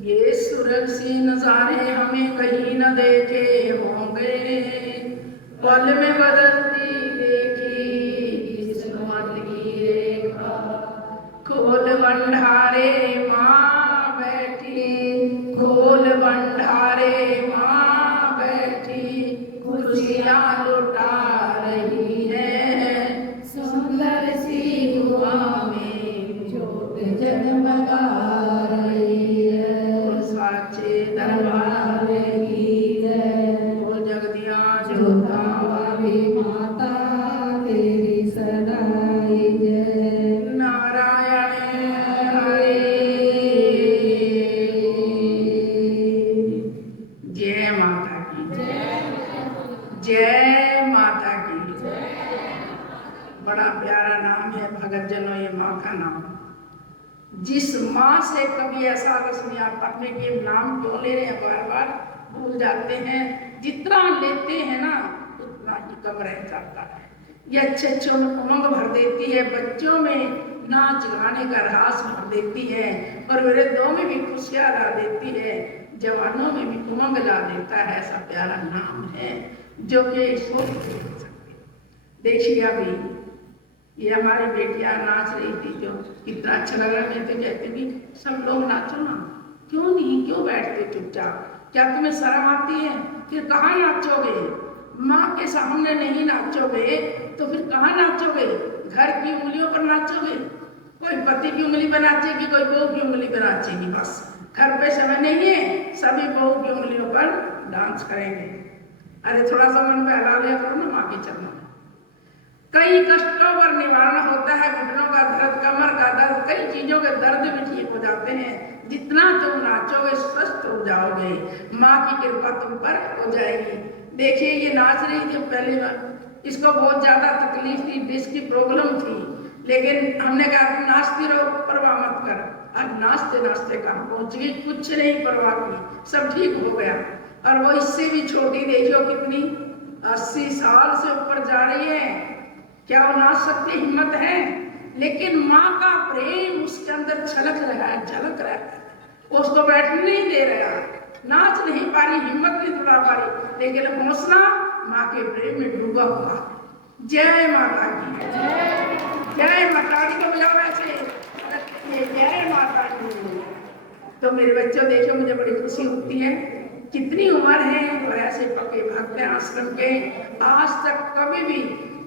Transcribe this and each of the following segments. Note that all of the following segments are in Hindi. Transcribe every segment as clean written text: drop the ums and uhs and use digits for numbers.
ये सुरक्षी नजारे हमें कहीं न देखे होंगे, पल में बदलती देखी किस्मत की रेखा। खोल भंडारे माँ बैठी, खोल भंडारे माँ बैठी, खुशियाँ लुटा रही है। सुंदर सी हुआ में ज्योत जगमगा रही है। साचे दरबार की जय, बोल जगदिया जोता वाली माता तेरी सदाई जय। नारायण हरे। जय माता की जय माता की जय। बड़ा प्यारा नाम है भगत जनों, ये माँ का नाम। जिस माँ से कभी ऐसा रस्म आप अपने के नाम क्यों ले रहे हैं, बार बार भूल जाते हैं। जितना लेते हैं ना उतना ही कम रह जाता है। ये अच्छे उमंग भर देती है, बच्चों में नाच गाने का रास भर देती है, और वृद्धों में भी खुशियाँ ला देती है, जवानों में भी उमंग ला देता है। ऐसा प्यारा नाम है जो कि सोच नहीं सकते। देखिए अभी ये हमारी बेटियां नाच रही थी, जो कितना अच्छा लग रहा। मैं तो कहती थी सब लोग नाचो ना, क्यों नहीं, क्यों बैठते चुपचाप, क्या तुम्हें शर्म आती है? फिर कहाँ नाचोगे? माँ के सामने नहीं नाचोगे तो फिर कहाँ नाचोगे? घर की उंगलियों पर नाचोगे? कोई पति की उंगली पर नाचेगी, कोई बहू की उंगली पर नाचेगी। बस घर पे समय नहीं है, सभी बहू की उंगलियों पर डांस करेंगे। अरे थोड़ा सा मन में हला लिया करो ना माँ के चरणों में। कई कष्टों पर निवारण होता है, घुटनों का दर्द, कमर का दर्द, कई चीजों के दर्द भी ठीक हो जाते हैं। जितना तुम नाचोगे स्वस्थ हो जाओगे, माँ की कृपा तुम पर हो जाएगी। देखिए ये नाच रही थी पहली बार, इसको बहुत ज्यादा तकलीफ थी, डिस्क की प्रॉब्लम थी, लेकिन हमने कहा तुम नाचती रहो, परवाह मत कर। अब नाचते नाचते कहाँ पहुंच गई, कुछ नहीं परवाह की, सब ठीक हो गया। और वो इससे भी छोटी देखियो कितनी, 80 साल से ऊपर जा रही है। क्या वो नाच सकती, हिम्मत है? लेकिन माँ का प्रेम उसके अंदर झलक रहा है, झलक रहा है। उसको बैठने नहीं दे रहा, नाच नहीं पा रही, हिम्मत नहीं जुटा पा रही, लेकिन हौसला माँ के प्रेम में डूबा हुआ। जय माता की जय माता की। तो बजाओ ऐसे, जय माता की। तो मेरे बच्चों देखो, मुझे बड़ी खुशी होती है, कितनी उम्र है और ऐसे पक्के भक्त हैं आश्रम के। आज तक कभी भी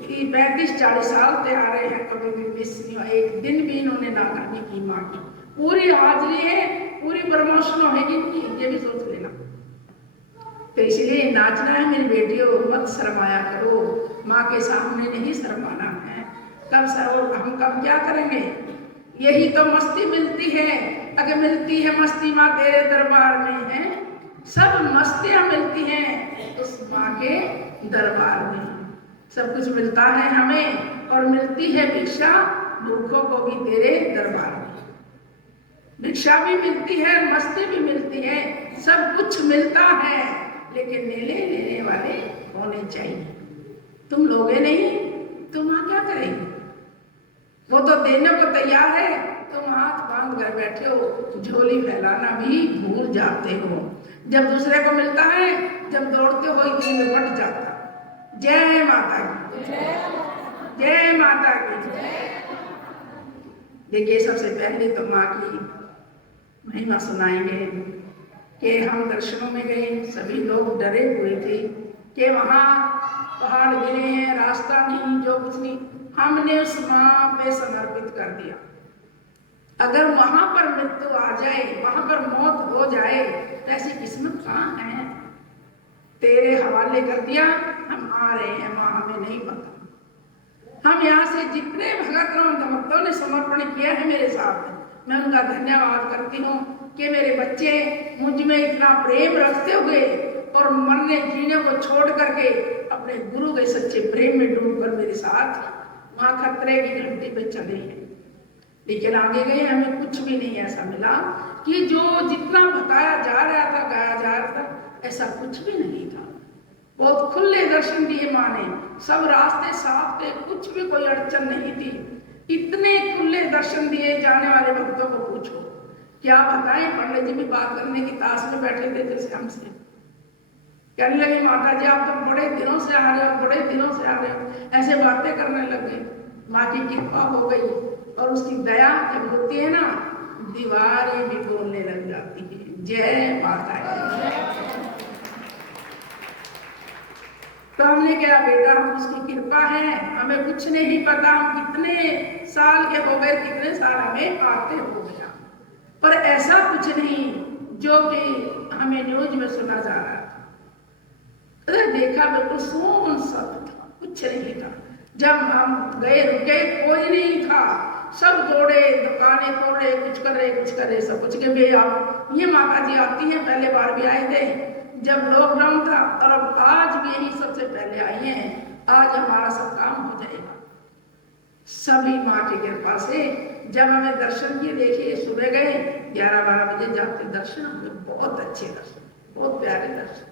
35-40 साल से आ रहे हैं, कभी भी मिस नहीं, एक दिन भी इन्होंने नाकानी की। माँ की पूरी हाजिरी है, पूरी प्रमोशन होगी इनकी, ये भी सोच लेना। तो इसलिए नाचना है मेरी बेटियों, मत शर्माया करो, माँ के सामने नहीं शर्माना है। हम कब क्या करेंगे? यही तो मस्ती मिलती है, अगर मिलती है मस्ती माँ तेरे दरबार में है। सब मस्तियाँ मिलती हैं उस माँ के दरबार में, सब कुछ मिलता है हमें, और मिलती है भिक्षा मूर्खों को भी तेरे दरबार में। भिक्षा भी मिलती है, मस्ती भी मिलती है, सब कुछ मिलता है, लेकिन लेने वाले होने चाहिए। तुम लोगे नहीं तो माँ क्या करेगी? वो तो देने को तैयार है, तुम हाथ बांध कर बैठे हो, झोली फैलाना भी भूल जाते हो। जब दूसरे को मिलता है, जब दौड़ते हो इतनी में बट जाता। जय माता की जय माता की। देखिए सबसे पहले तो माँ की महिमा सुनाएंगे कि हम दर्शनों में गए, सभी लोग डरे हुए थे कि वहाँ पहाड़ गिरे हैं, रास्ता नहीं, जो कुछ नहीं, हमने उस माँ पे समर्पित कर दिया। अगर वहां पर मृत्यु आ जाए, वहां पर मौत हो जाए, तो ऐसी किस्मत कहाँ है? तेरे हवाले कर दिया, हम आ रहे हैं माँ, हमें नहीं पता। हम यहाँ से जितने भक्तों ने समर्पण किया है मेरे साथ, मैं उनका धन्यवाद करती हूँ कि मेरे बच्चे मुझ में इतना प्रेम रखते हुए और मरने जीने को छोड़ करके अपने गुरु के सच्चे प्रेम में डूबकर मेरे साथ वहाँ खतरे की घंटी पे चले हैं। लेकिन आगे गए हमें कुछ भी नहीं ऐसा मिला कि जो जितना बताया जा रहा था, गाया जा रहा था, ऐसा कुछ भी नहीं था। बहुत खुले दर्शन दिए माँ ने, सब रास्ते साफ थे, कुछ भी कोई अड़चन नहीं थी। इतने खुले दर्शन दिए, जाने वाले भक्तों को पूछो क्या बताएं, पंडित जी भी बात करने की ताश में बैठे थे जैसे हमसे। कहने लगे माता जी आप तो बड़े दिनों से आ रहे हो, बड़े दिनों से आ रहे हो, ऐसे बातें करने लग गए। माँ की कृपा हो गई और उसकी दया जब होती है ना, दीवारें भी बोलने लग जाती है। जय माता की। तो हमने कहा बेटा हम उसकी कृपा है, हमें कुछ नहीं पता, हम कितने साल के हो गए, कितने साल हमें आते हो गया, पर ऐसा कुछ नहीं जो कि हमें न्यूज में सुना जा रहा था। अरे देखा बिल्कुल सुन सब था, कुछ नहीं था। जब हम गए रुके कोई नहीं था, सब दौड़े, दुकानें तोड़े, कुछ करे सब कुछ के भी। आप ये माता जी आती है, पहले बार भी आए थे जब लॉकडाउन था, और अब आज भी यही सबसे पहले आई हैं। आज हमारा सब काम हो जाएगा सभी माँ की कृपा से। जब हमें दर्शन किए, देखिए सुबह गए 11-12 बजे जाते दर्शन हुए, बहुत अच्छे दर्शन, बहुत प्यारे दर्शन,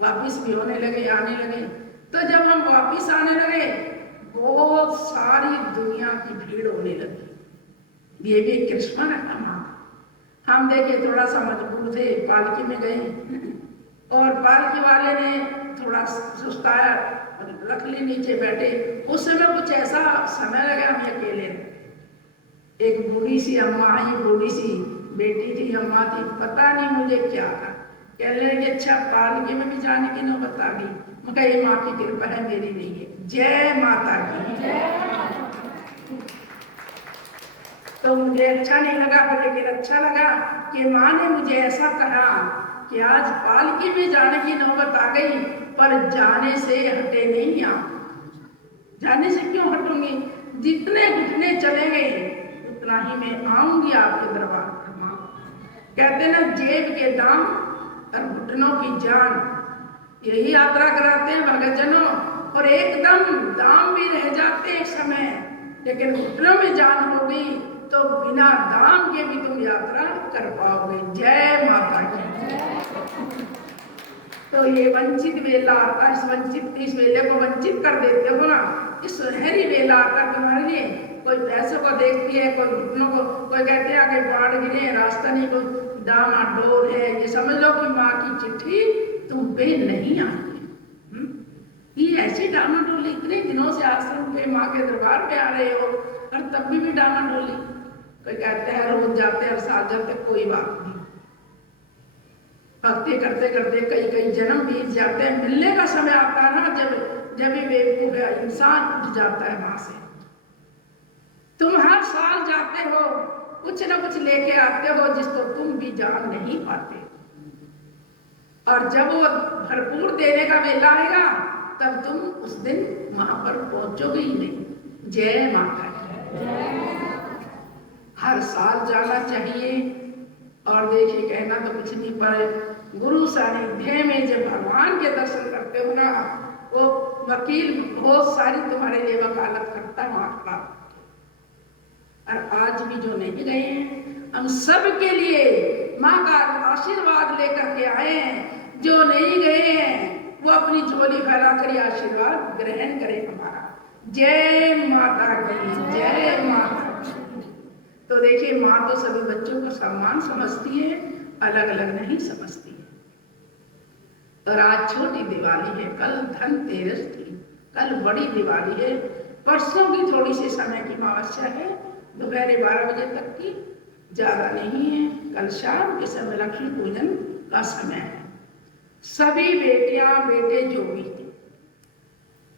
वापिस भी होने लगे, आने लगे। तो जब हम वापिस आने लगे बहुत सारी दुनिया की भीड़ होने लगी। ये भी कृष्ण है हमारा। हम देखे थोड़ा सा मजबूर थे, पालकी में गए और पालकी वाले ने थोड़ा सुस्ताया, रख ली, नीचे बैठे। उस समय कुछ ऐसा समय लगा हम अकेले। एक बूढ़ी सी अम्मा आई, बूढ़ी सी बेटी थी, अम्मा थी, पता नहीं मुझे क्या था, कहने लगे अच्छा पालकी में भी जाने की नौबत आ गई। मैं कहा ये माँ की कृपा है, मेरी नहीं है। जय माता की। तो मुझे अच्छा नहीं लगा, लेकिन अच्छा लगा कि माँ ने मुझे ऐसा कहा कि आज पालकी में जाने की नौबत आ गई, पर जाने से हटे नहीं आप। जाने से क्यों हटूंगी, जितने घुटने चलेंगे उतना ही मैं आऊंगी आपके दरबार पर। माँ कहते ना जेब के दाम और घुटनों की जान, यही यात्रा कराते हैं भगत जनों। और एकदम दाम भी रह जाते एक समय, लेकिन घुटनों में जान होगी तो बिना दाम के भी तुम यात्रा कर पाओगे। जय माता की। तो ये वंचित वेला आता, इस वेले को वंचित कर देते हो ना, इस सुनहरी वेला आता तुम्हारे लिए। कोई पैसों को देखती है, कोई घुटनों को, कोई कहते हैं आगे बाढ़ गिरे, रास्ता नहीं, कोई डामाडोल है। ये समझ लो कि माँ की चिट्ठी तुम पे नहीं आई। ये ऐसी डामाडोली, इतने दिनों से आश्रम पे माँ के दरबार पे आ रहे हो और तब भी डामाडोली। कोई कहते हैं रोज जाते, हर साल जाते, कोई बात नहीं। भक्ति करते करते कई जन्म बीत जाते हैं। मिलने का समय आता है ना, जब भी बेवकूफ इंसान उठ जाता है वहां से। तुम हर साल जाते हो, कुछ न कुछ लेके आते हो जिसको तुम भी जान नहीं पाते, और जब वो भरपूर देने का वेला आएगा तब तुम उस दिन वहां पर पहुंचोगे ही नहीं। जय माता की। हर साल जाना चाहिए। और देखिए कहना तो कुछ नहीं, पर गुरु सानिध्य में जब भगवान के दर्शन करते हो ना, वो वकील बहुत सारी तुम्हारे लिए वकालत करता है वहां खड़ा। और आज भी जो नहीं गए हैं, हम सब के लिए माँ का आशीर्वाद लेकर के आए हैं। जो नहीं गए हैं वो अपनी झोली फैला कर आशीर्वाद ग्रहण करें हमारा। जय माता की। जय माता की। तो देखिए माँ तो सभी बच्चों को सम्मान समझती है, अलग अलग नहीं समझती है। और आज छोटी दिवाली है, कल धनतेरस थी, कल बड़ी दिवाली है, परसों की थोड़ी सी समय की अमावस्या है, दोपहर 12 बजे तक की, ज्यादा नहीं है। कल शाम के समय लक्ष्मी पूजन का समय है। सभी बेटियां बेटे जो भी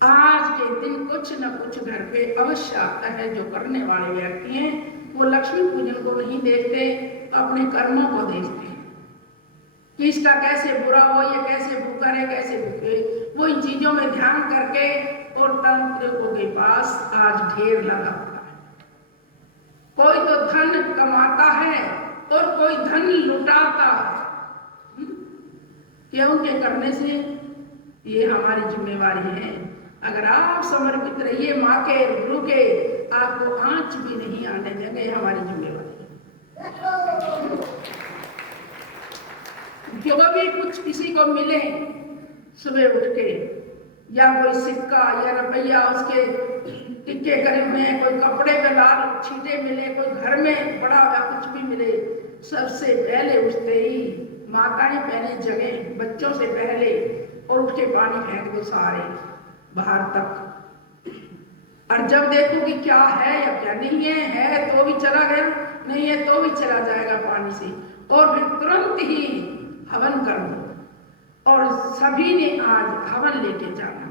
आज के दिन कुछ न कुछ घर पे अवश्य आता है। जो करने वाले व्यक्ति हैं वो लक्ष्मी पूजन को नहीं देखते, अपने कर्मों को देखते हैं कि इसका कैसे बुरा हो, ये कैसे भूखा है, कैसे भूखे। वो इन चीजों में ध्यान करके, और तांत्रिकों के पास आज ढेर लगा हुआ है। कोई तो धन कमाता है और कोई धन लुटाता है। क्यों के करने से ये हमारी जिम्मेवारी है। अगर आप समर्पित रहिए माँ के, गुरु के, आपको आंच भी नहीं आने देंगे, हमारी जिम्मेवारी है। जो भी कुछ किसी को मिले सुबह उठ के, या कोई सिक्का या रुपया उसके टिक्के करीब में, कोई कपड़े पे लाल छींटे मिले, कोई घर में बड़ा या कुछ भी मिले, सबसे पहले उठते ही माताएं पहले जगह बच्चों से पहले और उठ के पानी फेंक दो सारे बाहर तक। और जब देखो कि क्या है या क्या नहीं है तो भी चला गया, नहीं है तो भी चला जाएगा पानी से, और फिर तुरंत ही हवन कर दो। और सभी ने आज हवन लेके जाना।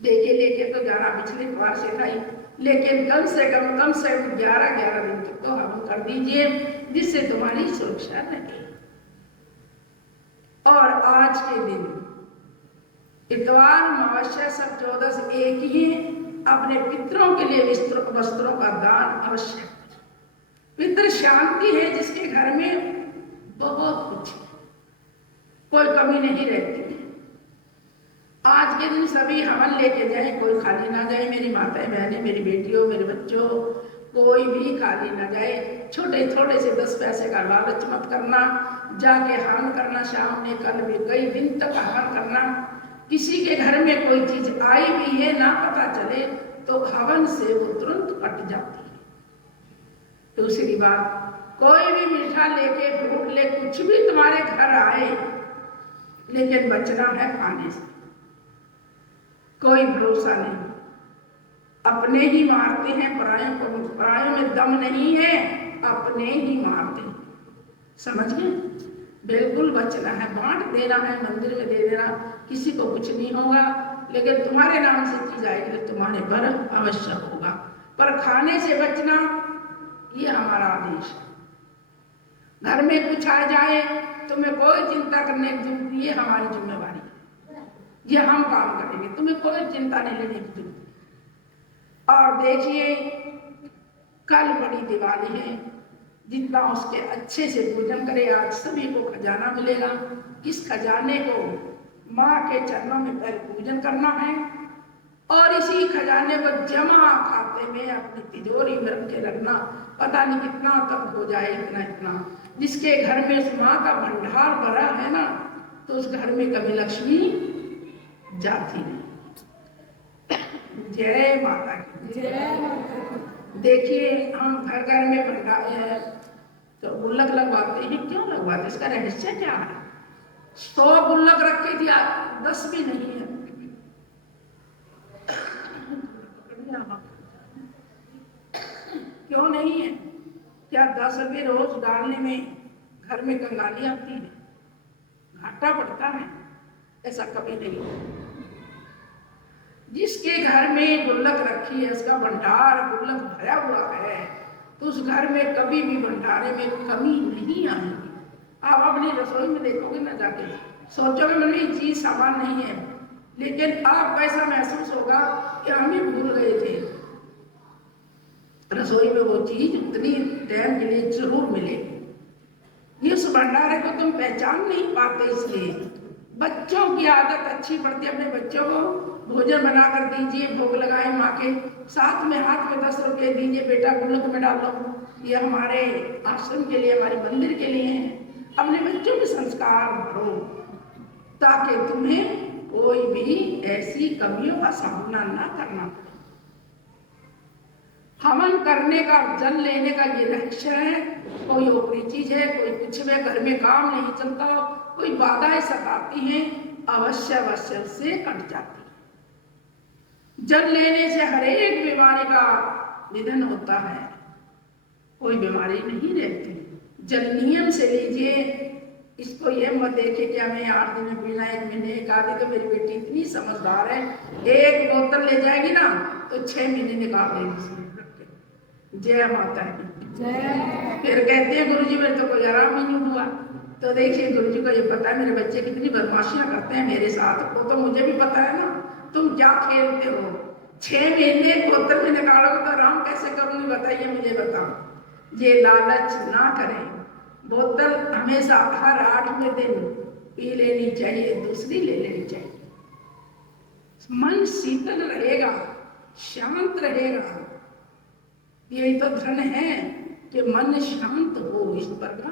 लेके तो जाना पिछले बार से था ही, लेकिन कम से कम 11 दिन तक तो हवन कर दीजिए, जिससे तुम्हारी सुरक्षा रहे। और आज के दिन इतवार अमावस्या सब 14 एक ही, अपने पितरों के लिए वस्त्रों का दान अवश्य। पितृ शांति है जिसके घर में बहुत कुछ है, कोई कमी नहीं रहती है। आज के दिन सभी हवन लेके जाए, कोई खाली ना जाए। मेरी माताएं बहनें, मेरी बेटियों, मेरे बच्चों, कोई भी खाली ना जाए। छोटे थोड़े से 10 पैसे का लालच मत करना, जाके हवन करना। शाम में कल भी कई दिन तक हवन करना। किसी के घर में कोई चीज आई भी है ना पता चले तो हवन से वो तुरंत कट जाती है। दूसरी बात, कोई भी मीठा लेके फ्रूट ले, कुछ भी तुम्हारे घर आए, लेकिन बचना है खाने से। कोई भरोसा नहीं, अपने ही मारते हैं, परायों में दम नहीं है, अपने ही मारते हैं। समझ गए? बिल्कुल बचना है, बांट देना है, मंदिर में दे देना, किसी को कुछ नहीं होगा। लेकिन तुम्हारे नाम से चीज आएगी तो तुम्हारे पर अवश्य होगा। पर खाने से बचना ये हमारा आदेश है। घर में कुछ आ जाए तुम्हें कोई चिंता करने की, ये हमारी जिम्मेवारी है, ये हम काम करेंगे, तुम्हें कोई चिंता नहीं लेने की जरूरत। और देखिए कल बड़ी दिवाली है, जितना उसके अच्छे से पूजन करे। आज सभी को खजाना मिलेगा, इस खजाने को माँ के चरणों में पहले पूजन करना है, और इसी खजाने को जमा खाते में अपनी तिजोरी में रख के रखना। पता नहीं कितना तक हो जाए, इतना जिसके घर में उस माँ का भंडार भरा है ना, तो उस घर में कभी लक्ष्मी जाती नहीं। जय माता की जय। देखिए हम घर में भंडार तो गुल्लक लगवाते हैं, क्यों लगवाते, इसका रहस्य क्या है? 100 गुल्लक रखे थी, 10 भी नहीं है। क्यों नहीं है? क्या 10 रुपये रोज डालने में घर में कंगाली आती है, घाटा पड़ता है? ऐसा कभी नहीं। जिसके घर में गुल्लक रखी है, उसका भंडार गुल्लक भरा हुआ है, तो उस घर में कभी भी भंडारे में कमी नहीं आएगी। आप अपनी रसोई में देखोगे ना, जाके सोचोगे मन में चीज सामान नहीं है, लेकिन आपको ऐसा महसूस होगा कि हम ही भूल गए थे। रसोई में वो चीज उतनी टाइम के लिए जरूर मिलेगी। ये उस भंडारे को तुम पहचान नहीं पाते, इसलिए बच्चों की आदत अच्छी पड़ती है। अपने बच्चों को भोजन बनाकर दीजिए, भोग लगाए माँ के, साथ में हाथ में 10 रुपये दीजिए, बेटा गुल्लक में डालो, ये हमारे आश्रम के लिए, हमारे मंदिर के लिए है। अपने बच्चों के संस्कार भरो, ताकि तुम्हें कोई भी ऐसी कमियों का सामना ना करना पड़े। हवन करने का, जल लेने का ये रहस्य है। कोई ऊपरी चीज है, कोई कुछ में घर में काम नहीं चलता, कोई बाधाएं सताती हैं, अवश्य से कट जाती है। जल लेने से हर एक बीमारी का निधन होता है, कोई बीमारी नहीं रहती। जल नियम से लीजिए। इसको ये मत देखे कि हमें 8 दिन में पीना, 1 महीने, 1 आधी। तो मेरी बेटी इतनी समझदार है, 1 बोतल ले जाएगी ना तो 6 महीने निकाल देगी। जय माता की जय। फिर कहते हैं गुरुजी मेरे तो कोई आराम ही नहीं हुआ। तो देखिए गुरुजी को ये पता है मेरे बच्चे कितनी बदमाशियां करते हैं मेरे साथ, वो तो मुझे भी पता है ना। तुम क्या खेलते हो, 6 महीने बोतल में निकालोगे तो आराम कैसे करूंगी, बताइए मुझे, बताओ। ये लालच ना करें। बोतल हमेशा हर 8वें दिन पी लेनी चाहिए, दूसरी ले लेनी चाहिए। मन शीतल रहेगा, शांत रहेगा। यही तो धन है कि मन शांत हो, इस पर का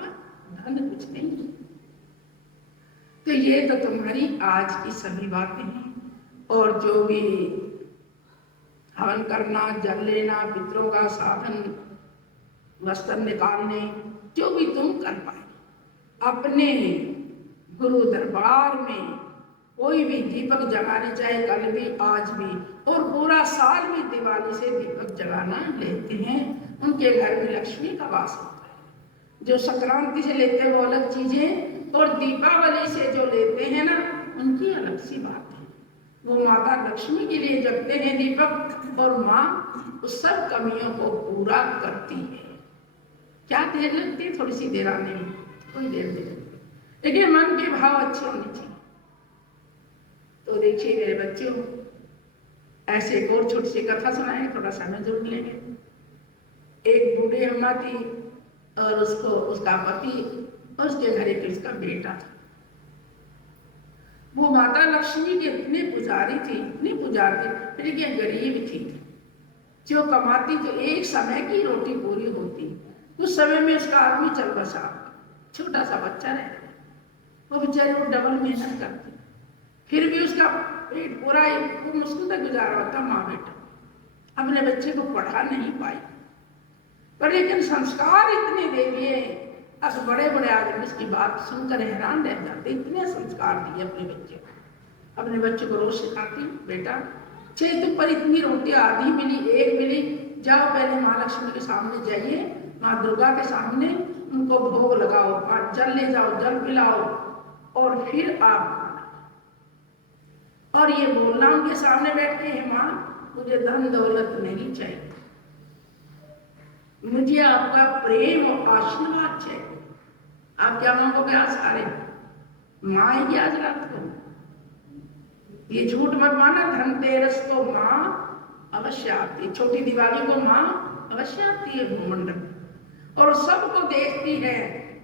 धन कुछ नहीं। तो ये तो तुम्हारी आज की सभी बातें हैं। और जो भी हवन करना, जल लेना, पितरों का साधन वस्त्र निकालने, जो भी तुम कर पाए। अपने गुरु दरबार में कोई भी दीपक जलाने, चाहे कल भी आज भी और पूरा साल भी दिवाली से दीपक जलाना लेते हैं, उनके घर में लक्ष्मी का वास होता है। जो संक्रांति से लेते हैं वो अलग चीजें, और दीपावली से जो लेते हैं ना, उनकी अलग सी बात है। वो माता लक्ष्मी के लिए जगते हैं दीपक, और माँ उस सब कमियों को पूरा करती है। क्या देर लगती है? थोड़ी सी देर आने में, कोई देर नहीं लगती, लेकिन मन के भाव अच्छे होने चाहिए। तो देखिए मेरे बच्चों, ऐसे एक और छोटी सी कथा सुनाएंगे, थोड़ा समय जरूर लेंगे। एक बूढ़ी अम्मा थी और उसको उसका पति और उसके घर एक उसका बेटा था। वो माता लक्ष्मी की इतनी पुजारी थी, इतनी पुजारी, लेकिन गरीब थी। जो कमाती तो एक समय की रोटी पूरी होती, उस समय में उसका आदमी चल बसा, छोटा सा बच्चा रह गया। वो बेचारे वो डबल मेहनत करते, फिर भी उसका पेट पूरा वो मुश्किल से गुजारा होता। माँ बेटा अपने बच्चे को पढ़ा नहीं पाई, पर लेकिन संस्कार इतने दे दिए, अब बड़े बड़े आदमी इसकी बात सुनकर हैरान रह जाते। इतने संस्कार दिए अपने बच्चे को। अपने बच्चे को रोज सिखाती, बेटा चाहे तुम पर इतनी रोटी आधी मिली, एक मिली, जाओ पहले माँ लक्ष्मी के सामने जाइए, माँ दुर्गा के सामने उनको भोग लगाओ, जल ले जाओ, जल पिलाओ, और फिर आप और ये बोलना उनके सामने बैठ के, है माँ मुझे धन दौलत नहीं चाहिए, मुझे आपका प्रेम और आशीर्वाद चाहिए। आप क्या मांगोगे आज सारे? माँ आएगी आज रात को, ये झूठ मत माना। धनतेरस को माँ अवश्य आती है, छोटी दिवाली को माँ अवश्य आती है भूमंडल, और सबको देखती है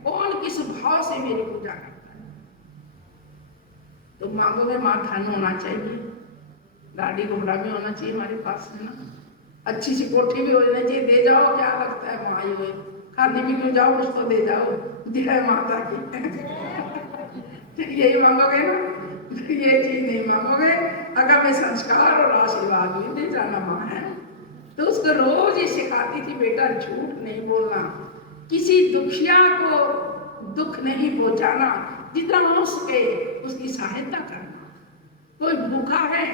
कौन किस भाव से मेरी पूजा करता है। तो मांगोगे माँ धन होना चाहिए, गाड़ी घोड़ा भी होना चाहिए हमारे पास, है ना, अच्छी सी कोठी भी होनी चाहिए। दे जाओ, क्या लगता है माँ ये खाती भी क्यों जाओ, कुछ तो दे जाओ, जय माता की यही मांगोगे ना, ये चीज नहीं मांगोगे। अगर मैं संस्कार और आशीर्वाद भी दे जाना माँ है, तो उसको रोज ही सिखाती थी, बेटा झूठ नहीं बोलना, किसी दुखिया को दुख नहीं पहुंचाना, जितना हो सके उसकी सहायता करना। कोई भूखा है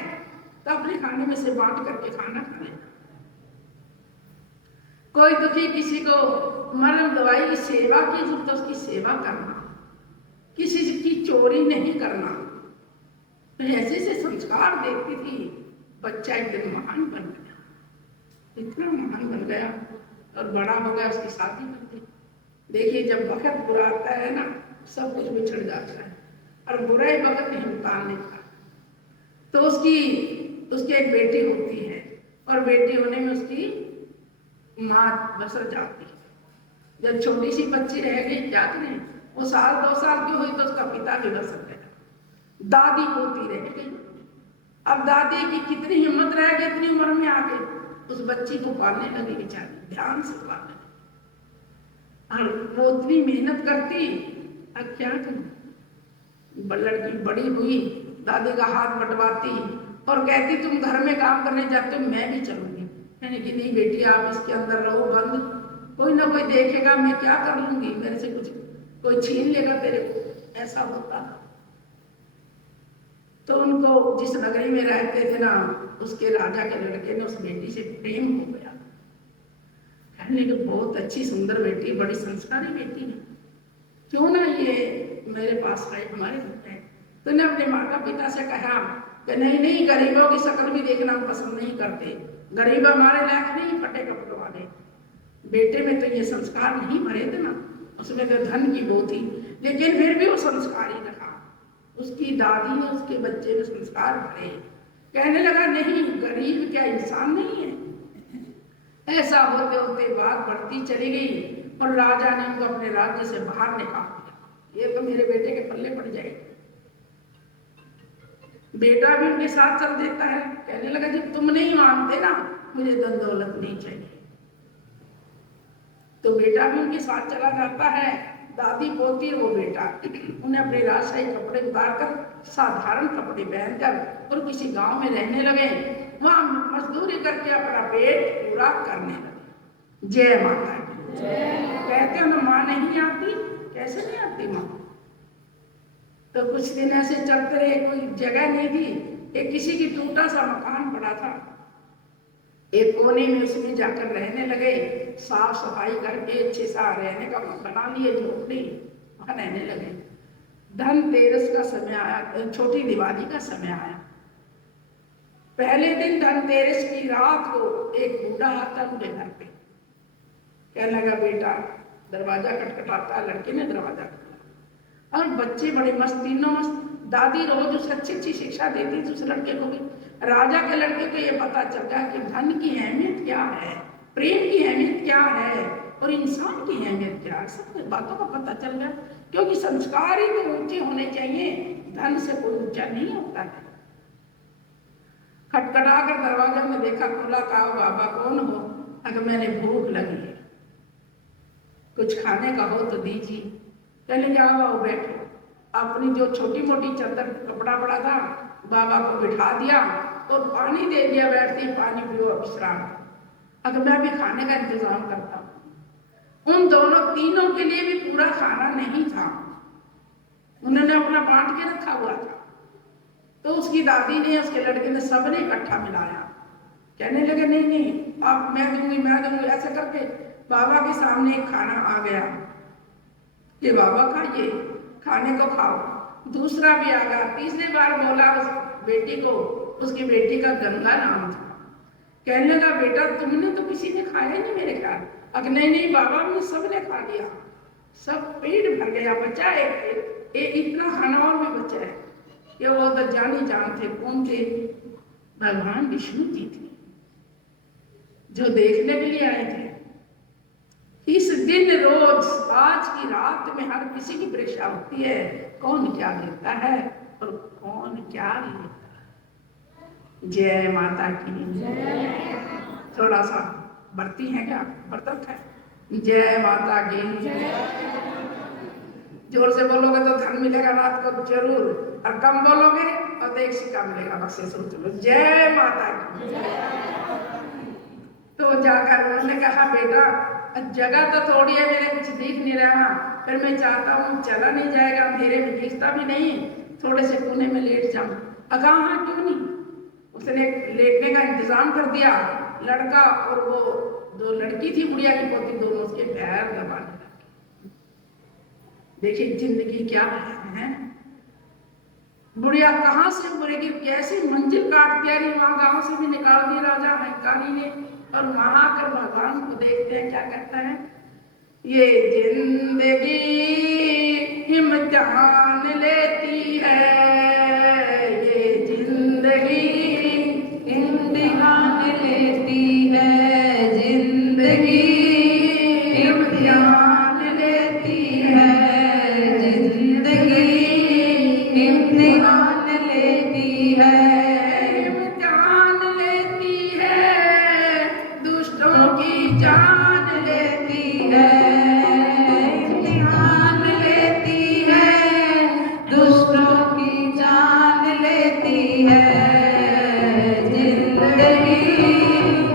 तो अपने खाने में से बांट करके खाना खाना, कोई दुखी किसी को मरम दवाई की सेवा की जरूरत है उसकी सेवा करना, किसी की चोरी नहीं करना। तो ऐसे से संस्कार देखती थी। बच्चा एक दिन महान बन गया, इतना महान बन गया, और बड़ा हो गया, उसकी शादी कर दी। देखिए जब वक्त बुरा आता है ना, सब कुछ बिछड़ जाता है, और बुरा ही वक्त नहीं उतारने का। तो उसकी एक बेटी होती है, और बेटी होने में उसकी माँ बसर जाती है। जब छोटी सी बच्ची रह गई, याद नहीं, वो साल 2 साल की हुई तो उसका पिता भी बसर गया। दादी होती रह गई। अब दादी की कितनी हिम्मत रह गई, इतनी उम्र में आके उस बच्ची को पालने लगी, बेचारी ध्यान से पालने, और वो इतनी मेहनत करती। अब क्या करूं, लड़की बड़ी हुई, दादी का हाथ बंटवाती और कहती तुम घर में काम करने जाते हो, मैं भी चलूंगी। मैंने कि नहीं बेटी, आप इसके अंदर रहो बंद, कोई ना कोई देखेगा, मैं क्या कर लूंगी, मेरे से कुछ कोई छीन लेगा तेरे को, ऐसा होता। तो उनको जिस नगरी में रहते थे ना, उसके राजा के लड़के ने उस बेटी से प्रेम हो गया। कहने कि बहुत अच्छी सुंदर बेटी, बड़ी संस्कारी बेटी है, क्यों ना ये मेरे पास आए, हमारे घर है। तो ने अपने माता पिता से कहा कि नहीं नहीं, गरीबों की शक्ल भी देखना हम पसंद नहीं करते, गरीब हमारे लायक नहीं, फटे कपड़ों वाले। बेटे में तो ये संस्कार नहीं भरे थे ना, उसमें तो धन की वो थी, लेकिन फिर भी वो संस्कारी रहा। उसकी दादी ने उसके बच्चे में संस्कार भरे। कहने लगा नहीं, गरीब क्या इंसान नहीं है। ऐसा होते होते बात बढ़ती चली गई, और राजा ने उनको अपने राज्य से बाहर निकाल दिया। ये तो मेरे बेटे के पल्ले पड़ जाएगी। बेटा भी उनके साथ चल देता है। कहने लगा जब तुम नहीं मानते ना, मुझे धन दौलत नहीं चाहिए। तो बेटा भी उनके साथ चला जाता है। दादी पोती वो बेटा उन्हें अपने राजशाही कपड़े उतारकर साधारण कपड़े पहनकर और किसी गांव में रहने लगे। वहां मजदूरी करके अपना पेट पूरा करने लगे। जय माता की। कहते हो ना माँ नहीं आती, कैसे नहीं आती माँ। तो कुछ दिन ऐसे चलते रहे, कोई जगह नहीं थी, एक किसी की टूटा सा मकान पड़ा था, एक कोने में उसमें जाकर रहने लगे, साफ सफाई करके अच्छे सा रहने का बना लिए झोपड़ी, वहां रहने लगे। धनतेरस का समय आया, छोटी दिवाली का समय आया। पहले दिन धनतेरस की रात को एक बूढ़ा आता उनके घर पे, कहने लगा बेटा दरवाजा खटखटाता, लड़के ने दरवाजा खोला और बच्चे बड़े मस्त, तीनों मस्त। दादी रोज उसे अच्छी अच्छी शिक्षा देती थी उस लड़के को भी। राजा के लड़के को ये पता चल गया कि धन की अहमियत क्या है, प्रेम की अहमियत क्या है और इंसान की अहमियत क्या है, सब बातों का पता चल गया। क्योंकि संस्कार ही तो ऊंचे होने चाहिए, धन से कोई ऊंचा नहीं होता है। खटखटा कर दरवाजा में देखा, खुला, कहा बाबा कौन हो? अगर मैंने भूख लगी है, कुछ खाने का हो तो दीजिए। कहने जाओ आओ बैठो। अपनी जो छोटी मोटी चादर कपड़ा पड़ा था बाबा को बिठा दिया और पानी दे दिया, बैठती पानी पियो विश्राम। अगर मैं भी खाने का इंतजाम करता हूँ। उन दोनों तीनों के लिए भी पूरा खाना नहीं था, उन्होंने अपना बांट के रखा हुआ था। तो उसकी दादी ने, उसके लड़के ने, सबने इकट्ठा मिलाया। कहने लगे नहीं नहीं आप, मैं दूंगी, ऐसे करके बाबा के सामने एक खाना आ गया कि बाबा खाइए, खाने को खाओ। दूसरा भी आ गया, तीसरी बार बोला उस बेटी को, उसकी बेटी का गंगा नाम था। कहने लगा बेटा तुमने तो किसी ने खाया ही नहीं मेरे ख्याल। अगर नहीं बाबा ने सबने खा लिया, सब पेट भर गया, बचा एक इतना खाना और भी बचा है। ये वो तो जानी जान थे, कौन थे? भगवान विष्णु जी थे, जो देखने के लिए आए थे। इस दिन रोज आज की रात में हर किसी की परीक्षा होती है, कौन क्या देता है और कौन क्या लेता है। जय माता की। थोड़ा सा बरती है क्या? बरतक है। जय माता की। जोर से बोलोगे तो धन मिलेगा रात को जरूर, और कम बोलोगे और एक सिक्का मिलेगा, बस ये सोच लो। जय माता की। तो जाकर उन्होंने कहा बेटा जगह तो थोड़ी है, मेरे कुछ दिख नहीं रहा, फिर मैं चाहता हूँ चला नहीं जाएगा, अंधेरे में दिखता भी नहीं, थोड़े से कोने में लेट जाऊं। अगा हाँ क्यों नहीं। उसने लेटने का इंतजाम कर दिया। लड़का और वो दो लड़की थी, बुढ़िया की पोती, दोनों उसके पैर दबाने लगे। देखिए जिंदगी क्या है। बुढ़िया कहाँ से उभरेगी, कैसी मंजिल काट दिया रही, वहां गांव से भी निकाल दी राजा हंकारी ने। और वहां आकर भगवान को देखते हैं, क्या कहता है, ये जिंदगी इम्तिहान लेती है, ये जिंदगी इम्तिहान लेती है, जिंदगी इम्तिहान लेती है, जिंदगी इम्तिहान लेती है, इम्तिहान लेती है, दुष्टों की जान लेती है, इम्तिहान लेती है, दुष्टों की जान लेती है, जिंदगी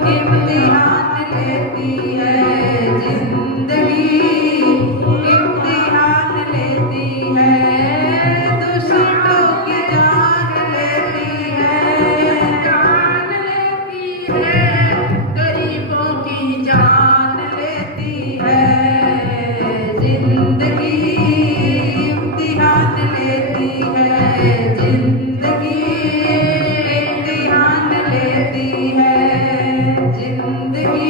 इम्तिहान लेती है, जिंदगी इम्तिहान लेती है, दुष्टों की जान लेती है, जान लेती है, गरीबों की जान लेती है, जिंदगी इम्तिहान लेती है, जिंदगी इम्तिहान लेती है, जिंदगी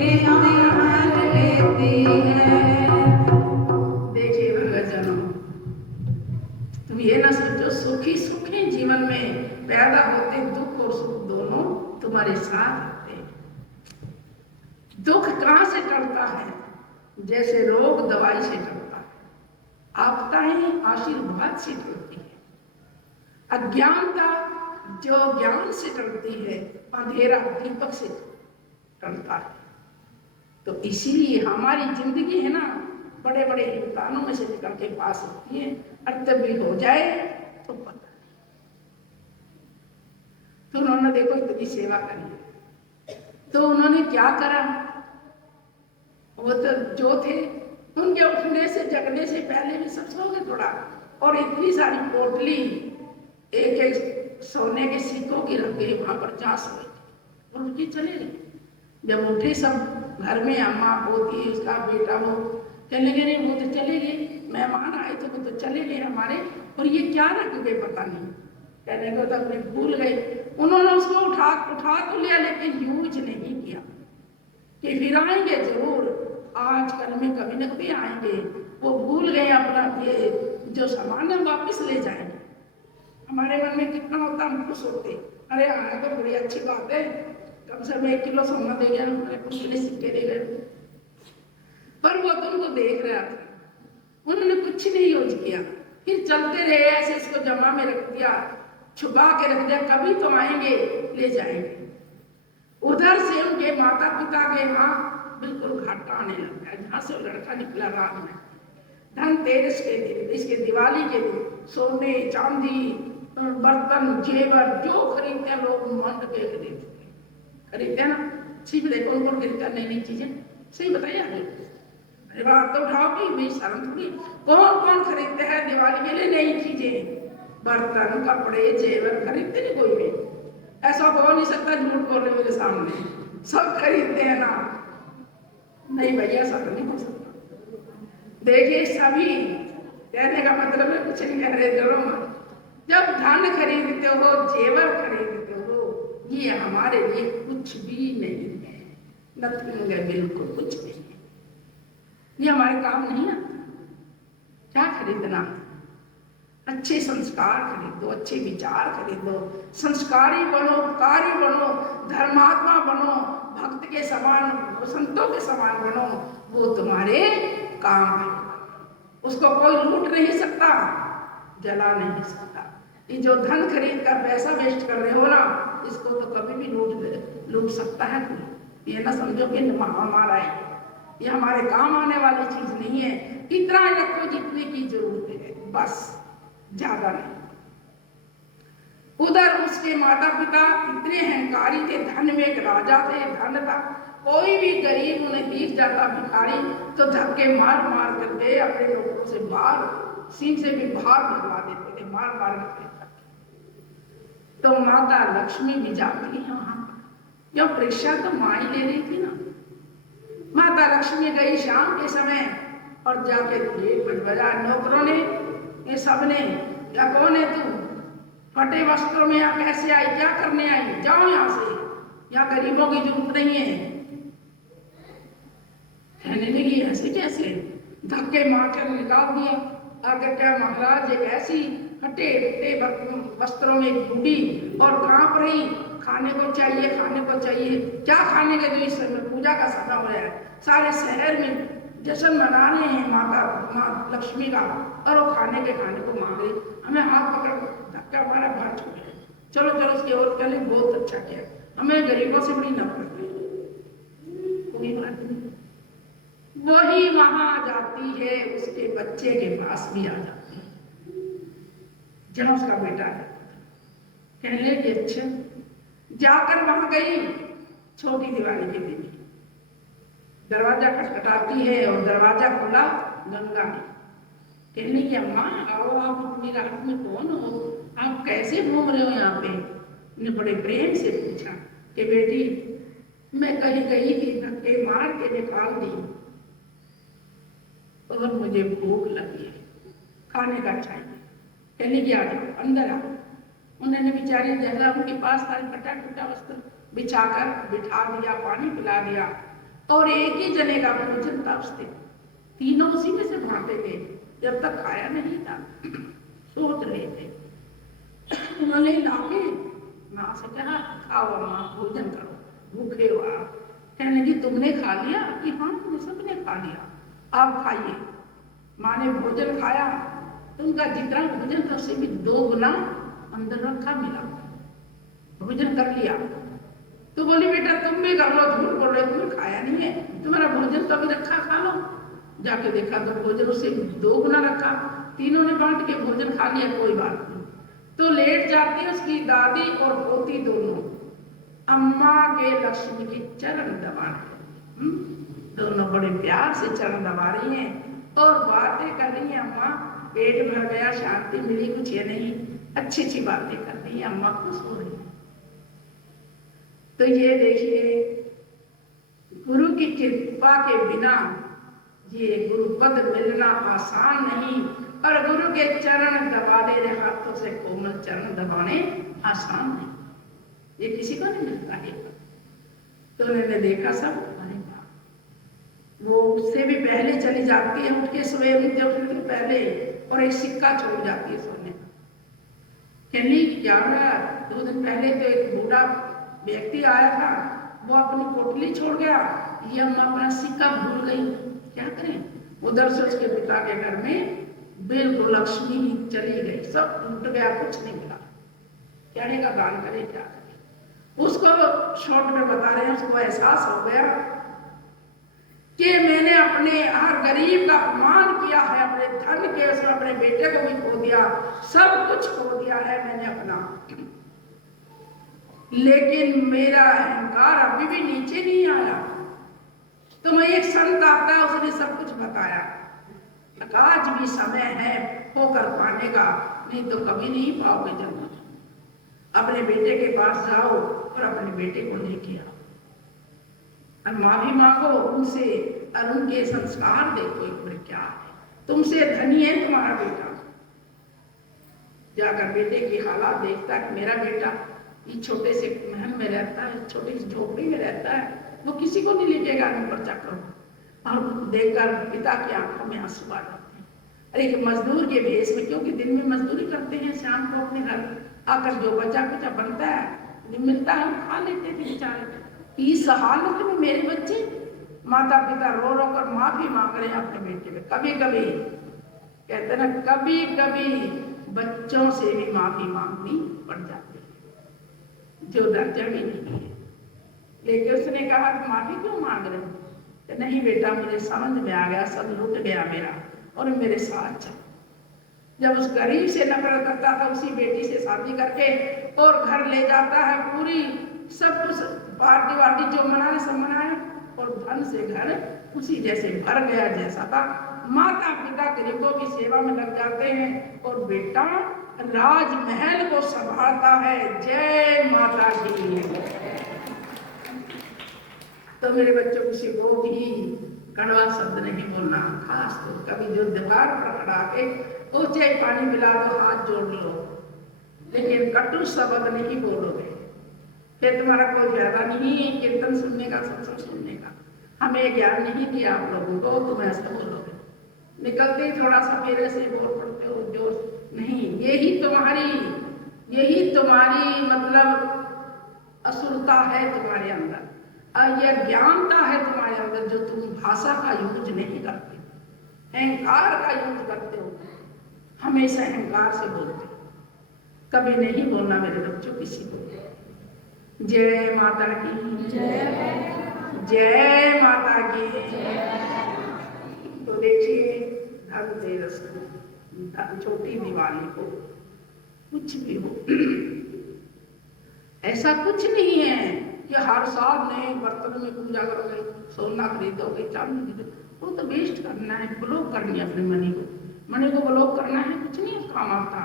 इम्तिहान लेती है। देखिए भगतजनों, तुम ये ना सोचो सुखी सुखी जीवन में पैदा होते दुख और सुख दोनों तुम्हारे साथ आते हैं। दुख कहां से टलता है? जैसे रोग दवाई से टलता है, आपदाएं आशीर्वाद से टलती है, अज्ञानता जो ज्ञान से टलती है, अंधेरा दीपक से टलता है। तो इसीलिए हमारी जिंदगी है ना, बड़े बड़े इंसानों में से निकल के पास होती है, अंत भी हो जाए तो पता नहीं। तो उन्होंने देखो इतनी सेवा करी, तो उन्होंने क्या करा? वो तो जो थे उनके उठने से जगने से पहले भी सब सो गए थोड़ा, और इतनी सारी पोटली एक एक सोने के सिक्कों की रख गई वहां पर, जहाँ सोए और उनकी चले गई। जब उठे सब घर में, अम्मा पोती उसका बेटा, वो कहने लगे नहीं वो तो चले गए, मेहमान आए थे वो तो चले गए हमारे, और ये क्या रख गए पता नहीं। कहने को तो अपने भूल गए। उन्होंने उसको उठा तो लिया, लेकिन यूज नहीं किया कि फिर आएंगे जरूर, आज कल में कभी न कभी आएंगे। वो भूल गए अपना ये जो सामान है वापस ले जाएंगे। हमारे मन में कितना होता, हम खुश होते, अरे आया तो बड़ी अच्छी बात है, कम से कम 1 किलो सोना दे गया, हमारे कुछ सिक्के दे गए। पर वो तो उनको देख रहा था, उन्होंने कुछ नहीं यूज किया, फिर चलते रहे ऐसे, इसको जमा में रख दिया, छुपा के रख दिया, कभी तो आएंगे ले जाएंगे। उधर से उनके माता पिता के यहाँ बिल्कुल घाटा आने लग गया। जहाँ से वो लड़का निकला रात में, धनतेरस के दिन, इसके दिवाली के दिन, सोने चांदी बर्तन जेवर जो खरीदते हैं लोग मंड के खरीदते हैं ना। ठीक देखो कौन खरीदता नई नई चीजें, सही बताइए आगे। अरे बात तो उठाओ कि भाई शर्म थोड़ी, कौन कौन खरीदते हैं दिवाली के लिए नई चीजें, बर्तन कपड़े जेवर खरीदते नहीं कोई भी, ऐसा हो नहीं सकता झूठ बोल रहे मेरे सामने, सब खरीदते हैं ना। नहीं भैया ऐसा तो नहीं हो सकता। देखिए सभी, कहने का मतलब है कुछ नहीं कह रहे, जरूर मत। जब धन खरीदते हो, जेवर खरीदते हो, ये हमारे लिए कुछ भी नहीं है, नथिंग है, बिल्कुल कुछ नहीं है, ये हमारे काम नहीं आता। क्या खरीदना? अच्छे संस्कार खरीदो, अच्छे विचार खरीदो, संस्कारी बनो, उपकारी बनो, धर्मात्मा बनो, भक्त के समान, संतों के समान बनो, वो तुम्हारे काम है। उसको कोई लूट नहीं सकता, जला नहीं सकता। ये जो धन खरीद कर पैसा वेस्ट कर रहे हो ना, इसको तो कभी भी लूट सकता है कोई। ये ना समझो कि हमारा है, ये हमारे काम आने वाली चीज नहीं है। इतना रखो जितने की जरूरत है, बस, ज्यादा नहीं। उधर उसके माता पिता इतने अहंकारी थे, धन में एक राजा थे, धन था, कोई भी गरीब उन्हें दिख जाता भिखारी तो धक्के मार मार करके अपने लोगों से बाहर, सीन से भी बाहर भगवा देते थे, मार मार करके। तो माता लक्ष्मी भी जाती है वहां, जो परीक्षा तो माँ ही ले रही थी ना। माता लक्ष्मी गई शाम के समय और जाके गेट बजा, नौकरों ने, ये सब ने, क्या कौन है तू, फटे वस्त्रों में यहाँ कैसे आई, क्या करने आई, जाओ यहाँ से, यहाँ गरीबों की जरूरत नहीं है। कहने लगी ऐसे कैसे, धक्के मारकर निकाल दिया। आगे क्या महाराज, एक ऐसी फटे फटे वस्त्रों में बूढ़ी और कांप रही, खाने को चाहिए, खाने को चाहिए। क्या खाने के, जो इस समय पूजा का समय हो रहा है, सारे शहर में जश्न मना रहे हैं माँ लक्ष्मी का, और वो खाने के खाने को मांग रही। हमें हाथ पकड़ धक्का मारा, बाहर छोड़े, चलो चलो उसकी ओर चले, बहुत अच्छा किया, हमें गरीबों से बड़ी नफरत है। कोई बात नहीं, वही वहां जाती है, उसके बच्चे के पास भी आ जाती है, जहाँ उसका बेटा है। कहने लगे अच्छा, जाकर वहां गई, छोटी दिवाली के दिन दरवाजा खटखटाती है और दरवाजा खुला, गंगा ने। कहने की अम्मा आओ, आप मेरे हाथ में कौन हो, आप कैसे घूम रहे हो यहाँ पे? ने बड़े प्रेम से पूछा कि बेटी मैं कहीं गई थी, धक्के मार के निकाल दी और मुझे भूख लगी है, खाने का चाहिए। कहने की आ जाओ, अंदर आओ। उन्होंने बेचारी जगह उनके पास था, फटा टूटा वस्त्र बिछाकर बिठा दिया, पानी पिला दिया, और एक ही जने का भोजन था उसने, तीनों उसी में से भाते थे, जब तक खाया नहीं था। सोच रहे थे, उन्होंने लाके माँ से कहा खाओ माँ, भोजन करो, भूखे हो आप। कहने की तुमने खा लिया? कि हाँ सबने खा लिया, आप खाइए। माँ ने भोजन खाया तो उनका जितना भोजन था उससे भी 2 गुना अंदर रखा मिला, भोजन कर लिया। तो बोली बेटा तुम भी कर लो, झूठ बोल रहे, तुमने खाया नहीं है, तुम्हारा भोजन तो अभी रखा, खा लो। जाके देखा तो भोजन उससे 2 गुना रखा, तीनों ने बांट के भोजन खा लिया, कोई बात नहीं। तो लेट जाती है उसकी दादी और पोती दोनों, अम्मा के लक्ष्मी के चरण दबाने। दोनों बड़े प्यार से चरण दबा रही हैं और बातें कर रही हैं। अम्मा पेट भर गया, शांति मिली, कुछ ये नहीं, अच्छी अच्छी बातें कर रही हैं, अम्मा खुश हो रही है। तो ये देखिए, गुरु की कृपा के बिना ये गुरु पद मिलना आसान नहीं, और गुरु के चरण दबा दे रहे हाथों से, कोमल चरण दबाने आसान नहीं, ये किसी को नहीं मिलता है। तो मैंने देखा सब, वो उससे भी पहले चली जाती है, उठ के सवेरे उठने से पहले, और एक सिक्का छोड़ जाती है सोने का। कहली क्या हुआ? 2 दिन पहले तो एक बूढ़ा व्यक्ति आया था, वो अपनी पोटली छोड़ गया, ये हम अपना सिक्का भूल गई, क्या करें? उधर से उसके पिता के घर में बिल्कुल लक्ष्मी ही चली गई, सब टूट गया, कुछ नहीं मिला। कहने का दान करे, क्या करे? उसको शॉर्ट में बता रहे हैं, उसको एहसास हो गया कि मैंने अपने हर गरीब का अपमान किया है, अपने धन के, उसने अपने बेटे को भी खो दिया, सब कुछ खो दिया है मैंने अपना, लेकिन मेरा अहंकार अभी भी नीचे नहीं आया। तो मैं एक संत आता है, उसने सब कुछ बताया, आज भी समय है होकर पाने का, नहीं तो कभी नहीं पाओगे जन्म। अपने बेटे के पास जाओ और अपने बेटे को लेके आओ और माफी मांगो उनसे, और उनके संस्कार देखो एक बार क्या है, तुमसे धनी है तुम्हारा बेटा। जाकर बेटे की हालात देखता है कि मेरा बेटा इस छोटे से महल में रहता है, छोटी सी झोपड़ी में रहता है, वो किसी को नहीं लेके गाने पर जाकर, और देखकर पिता की आंखों में आंसू आ जाते हैं। अरे एक मजदूर के भेष में, क्योंकि दिन में मजदूरी करते हैं, शाम को अपने घर आकर जो बचा कुचा बनता है मिलता है खा लेते थे बेचारे। इस हालत में मेरे बच्चे, माता पिता रो रो कर माफी मांग रहे हैं अपने बेटे में। कभी कभी कहते ना, कभी कभी बच्चों से भी माफी मांगनी पड़ जाती है, जो दर्जा भी नहीं है। लेकिन उसने कहा कि माफी क्यों मांग रहे हो? नहीं बेटा, मुझे समझ में आ गया, सब लूट गया मेरा, और मेरे साथ चल। जब उस गरीब से नफरत करता था, उसी बेटी से शादी करके और घर ले जाता है, पूरी सब कुछ पार्टी वार्टी जो मनाने सब मनाए, और धन से घर उसी जैसे भर गया जैसा था। माता पिता गरीबों की सेवा में लग जाते हैं, और बेटा राजमहल को संभालता है। जय माता की। तो मेरे बच्चों किसी को भी कड़वा शब्द नहीं बोलना, खास तो कभी जो दीवार पर खड़ा के ऊंचे पानी मिला दो, हाथ जोड़ लो, लेकिन कटु शब्द नहीं बोलोगे, फिर तुम्हारा कोई फायदा नहीं कीर्तन सुनने का, सत्संग सुनने का। हमें ज्ञान नहीं दिया आप लोगों को, तुम ऐसा बोलोगे, निकलते ही थोड़ा सा मेरे से बोल पड़ते हो, जो नहीं, यही तुम्हारी मतलब असुरता है तुम्हारे अंदर, यह ज्ञानता है तुम्हारे अंदर, जो तुम भाषा का यूज नहीं करते, अहंकार का यूज करते हो, हमेशा अहंकार से बोलते हो। कभी नहीं बोलना मेरे बच्चों किसी को। जय माता की, जय माता की। तो देखिए, धनतेरस, छोटी दिवाली को, कुछ भी हो, ऐसा कुछ नहीं है कि हर साल नए बर्तन में पूजा करोगे, सोना खरीदोगे, चांदी खरीदोगे, वो तो वेस्ट करना है, ब्लॉक करनी है अपने मनी को ब्लॉक करना है, कुछ नहीं काम आता।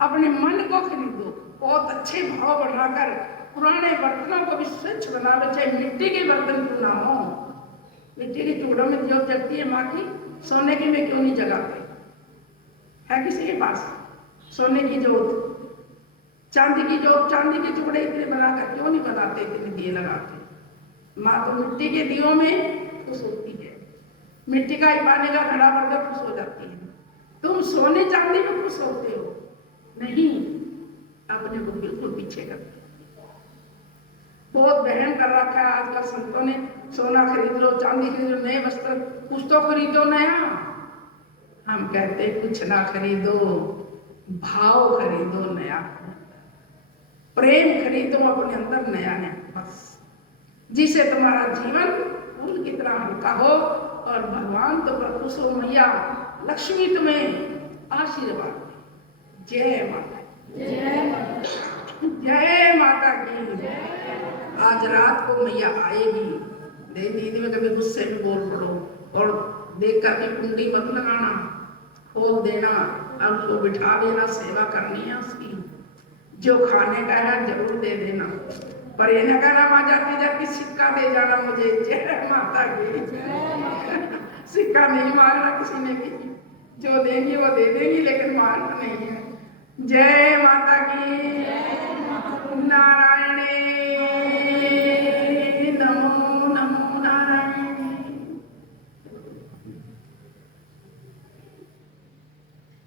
अपने मन को खरीदो, बहुत अच्छे भाव बढ़ाकर पुराने बर्तनों को भी स्वच्छ बनावे, चाहे मिट्टी के बर्तन क्यों ना हो। मिट्टी के टुकड़ों में जो जगती है माँ की, सोने के में क्यों नहीं जगाते? है किसी के पास सोने की जोत, चांदी की जोत, चांदी के टुकड़े इतने बनाकर क्यों नहीं बनाते, इतने दिए लगाते? माँ तो मिट्टी के दियों में खुश होती है, मिट्टी का ही पानी का घड़ा भरकर खुश हो जाती है। तुम सोने चांदी में खुश होते हो नहीं, अपने को बिल्कुल पीछे करते। बहुत बहन कर रखा है आजकल संतों ने, सोना खरीद लो, चांदी खरीद लो, नए वस्त्र, कुछ तो खरीदो नया। हम कहते कुछ ना खरीदो, भाव खरीदो नया, प्रेम खरीदो अपने अंदर नया नया, बस, जिसे तुम्हारा जीवन फूल की तरह हल्का हो, और भगवान तो खुश हो, मैया लक्ष्मी तुम्हें आशीर्वाद दे। जय माता, जय माता की। आज रात को मैया आएगी, दीदी में कभी गुस्से में बोल पड़ो और देख करके कुंडी मत लगाना, खोल देना, अब उसको बिठा देना, सेवा करनी है उसकी, जो खाने का है जरूर दे देना, पर ये न कहना माँ जाती जाती सिक्का दे जाना मुझे। जय माता की। सिक्का नहीं मांगना किसी ने भी, जो देंगी वो दे देंगी, लेकिन मांगना नहीं है। जय माता की। नारायण नमो नमो नारायण।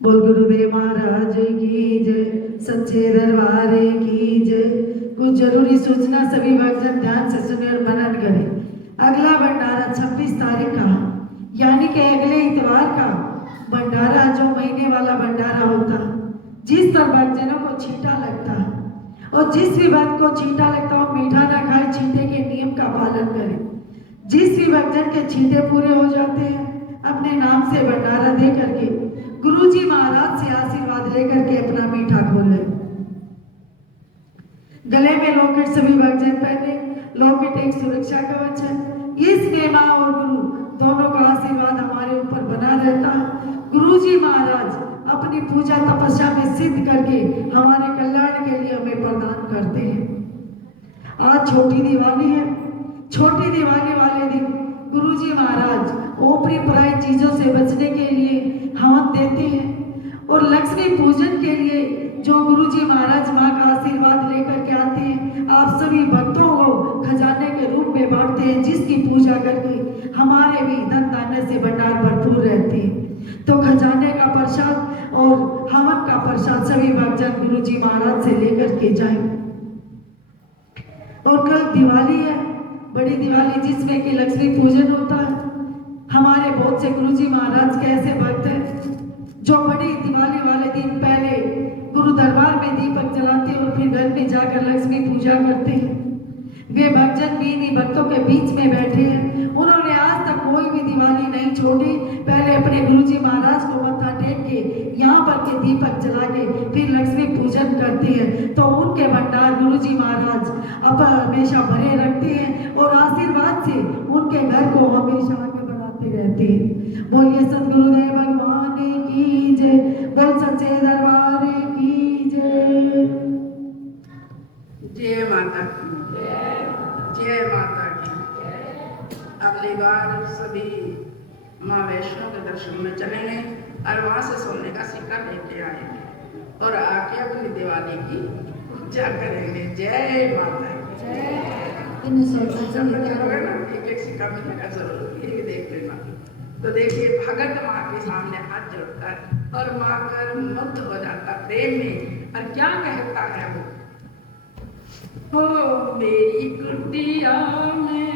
बोल गुरुदेव महाराज की जय, सच्चे दरबार की जय। कुछ जरूरी सूचना सभी भक्तजन ध्यान से सुने और मनन करें। अगला भंडारा 26 तारीख का, यानी कि अगले इतवार का भंडारा, जो महीने वाला भंडारा होता, जिस पर भक्तजनों को छींटा लगता है, और जिस भी भक्त को छींटा लगता हो मीठा ना खाए, छींटे के नियम का पालन करें। जिस भी भक्तजन के छींटे पूरे हो जाते हैं, अपने नाम से भंडारा दे करके गुरुजी महाराज से आशीर्वाद लेकर के अपना मीठा खोले। गले में लॉकेट सभी भक्तजन पहने। लॉकेट एक सुरक्षा कवच है। इसमें माँ और गुरु दोनों का आशीर्वाद हमारे ऊपर बना रहता है। गुरुजी महाराज अपनी पूजा तपस्या में सिद्ध करके हमारे कल्याण के लिए हमें प्रदान करते हैं। आज छोटी दिवाली है। छोटी दिवाली वाले दिन गुरुजी महाराज ओपरी पराई चीजों से बचने के लिए हवन देते हैं, और लक्ष्मी पूजन के लिए जो गुरुजी महाराज माँ का आशीर्वाद लेकर के आते हैं, आप सभी भक्तों को खजाने के रूप में बांटते हैं, जिसकी पूजा करके हमारे भी धन धान्य से भंडार भरपूर रहते हैं। तो खजाने का प्रसाद और हवन का प्रसाद सभी भक्तजन गुरुजी महाराज से लेकर के जाएं। और कल दिवाली है, बड़ी दिवाली, जिसमें कि लक्ष्मी पूजन होता है। हमारे बहुत से गुरुजी महाराज के ऐसे भक्त हैं जो बड़ी दिवाली वाले दिन पहले गुरु दरबार में दीपक जलाते हैं और फिर घर में जाकर लक्ष्मी पूजा करते हैं। वे भक्तजन भी इन्हीं भक्तों के बीच में बैठे हैं। उन्होंने आज तक कोई भी दिवाली नहीं छोड़ी। पहले अपने गुरुजी महाराज को मत्था टेक के यहाँ पर के दीपक जला के फिर लक्ष्मी पूजन करते हैं। तो उनके भंडार गुरुजी महाराज अब हमेशा भरे रखते हैं और आशीर्वाद से उनके घर को हमेशा आगे बढ़ाते रहते हैं। बोलिए सदगुरुदेव भगवान की जय। बोल सच्चे दरबार की जय। जय माता की। जय माता की। अगली बार सभी माँ वैष्णो के दर्शन में चलेंगे और वहां से सोने का सिक्का लेके आएंगे और आके अपनी दिवाली की पूजा करेंगे। जय माता की। चलोगे ना, एक एक सिक्का मिलेगा जरूर, ये भी देख लेना। तो देखिए, भगत माँ के सामने हाथ जोड़कर और माँ कर मुग्ध हो जाता प्रेम में, और क्या कहता है वो, हो मेरी कुटिया में,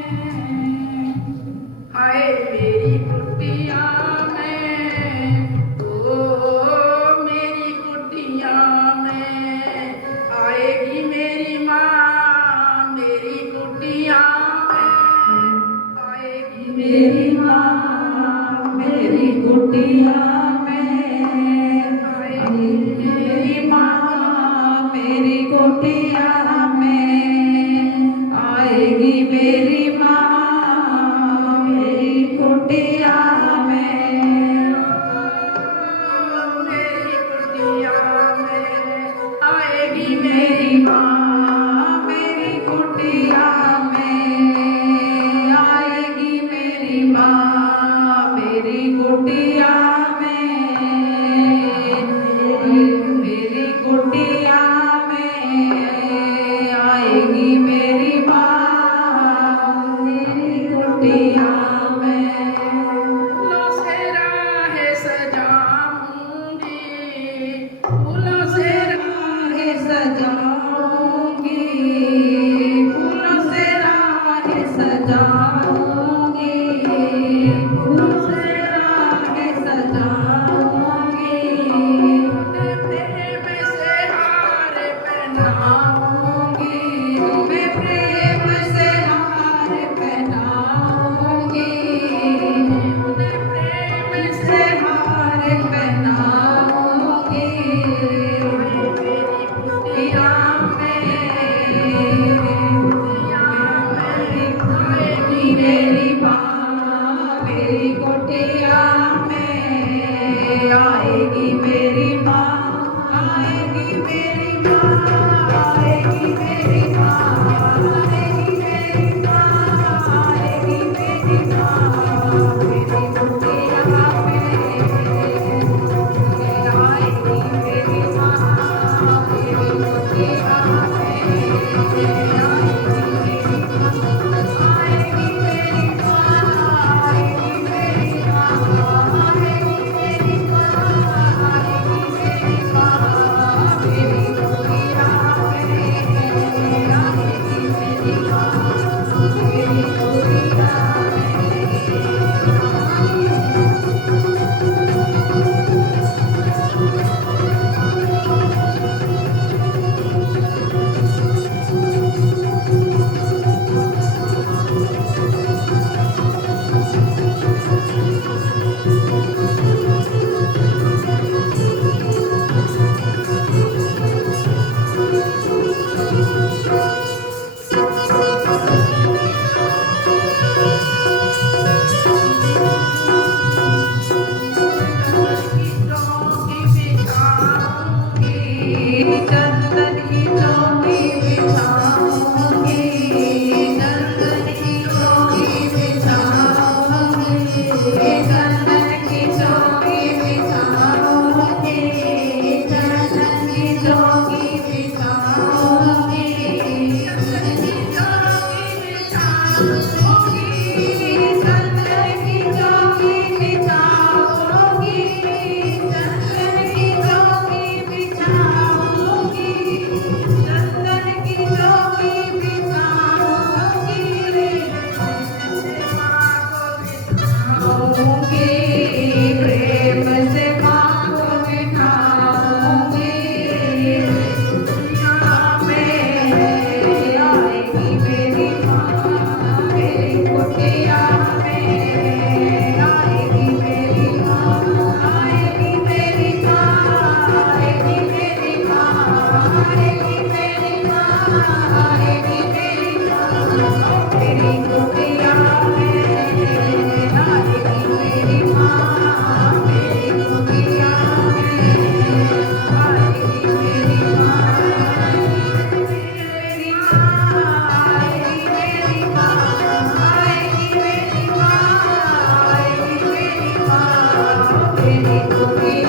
हाय मेरी कुटिया में, ओ मेरी कुटिया में आएगी मेरी माँ, मेरी कुटिया में आएगी मेरी माँ, मेरी कुटिया में आएगी मेरी माँ, मेरी कुटिया आएगी मेरी माँ, मेरी कुटिया में, मेरी कुटिया में आएगी मेरी माँ, मेरी कुटिया में आएगी मेरी माँ, मेरी कुटिया में तेरी खुदी